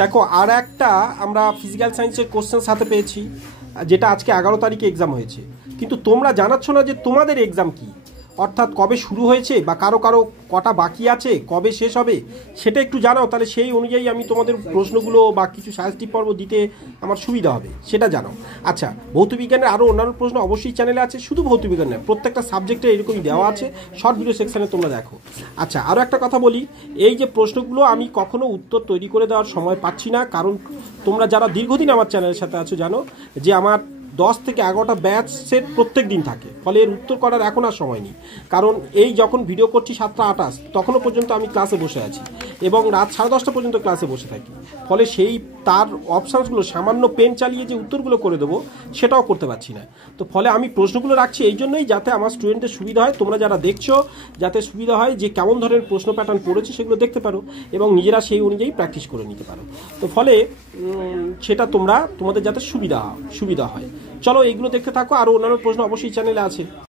দেখো আর একটা আমরা ফিজিক্যাল সায়েন্সের কোশ্চেন সাথে পেয়েছি, যেটা আজকে 11 তারিখে এক্সাম হয়েছে, কিন্তু তোমরা জানাচ্ছ না যে তোমাদের এক্সাম কি, অর্থাৎ কবে শুরু হয়েছে বা কারো কারো কটা বাকি আছে, কবে শেষ হবে, সেটা একটু জানাও। তাহলে সেই অনুযায়ী আমি তোমাদের প্রশ্নগুলো বা কিছু সাজেস্টিভ পর্ব দিতে আমার সুবিধা হবে, সেটা জানাও। আচ্ছা, ভৌতবিজ্ঞানের আরও অন্যান্য প্রশ্ন অবশ্যই চ্যানেলে আছে, শুধু ভৌতবিজ্ঞান নয়, প্রত্যেকটা সাবজেক্টে এরকমই দেওয়া আছে, শর্ট ভিডিও সেকশানে তোমরা দেখো। আচ্ছা, আরও একটা কথা বলি, এই যে প্রশ্নগুলো আমি কখনো উত্তর তৈরি করে দেওয়ার সময় পাচ্ছি না, কারণ তোমরা যারা দীর্ঘদিন আমার চ্যানেলের সাথে আছো জানো যে আমার 10 থেকে 11টা ব্যাচ সেট প্রত্যেক দিন থাকে, ফলে এর উত্তর করার এখন আর সময় নেই। কারণ এই যখন ভিডিও করছি 7টা 28 তখনও পর্যন্ত আমি ক্লাসে বসে আছি এবং রাত 10:30 পর্যন্ত ক্লাসে বসে থাকি, ফলে সেই তার অপশানসগুলো সামান্য পেন চালিয়ে যে উত্তরগুলো করে দেবো সেটাও করতে পারছি না। তো ফলে আমি প্রশ্নগুলো রাখছি এই জন্যই, যাতে আমার স্টুডেন্টের সুবিধা হয়, তোমরা যারা দেখছো যাতে সুবিধা হয় যে কেমন ধরনের প্রশ্ন প্যাটার্ন পড়েছে সেগুলো দেখতে পারো এবং নিজেরা সেই অনুযায়ী প্র্যাকটিস করে নিতে পারো। তো ফলে সেটা তোমাদের যাতে সুবিধা হয়। চলো এইগুলো দেখতে থাকো, আরও অন্যান্য প্রশ্ন অবশ্যই চ্যানেলে আছে।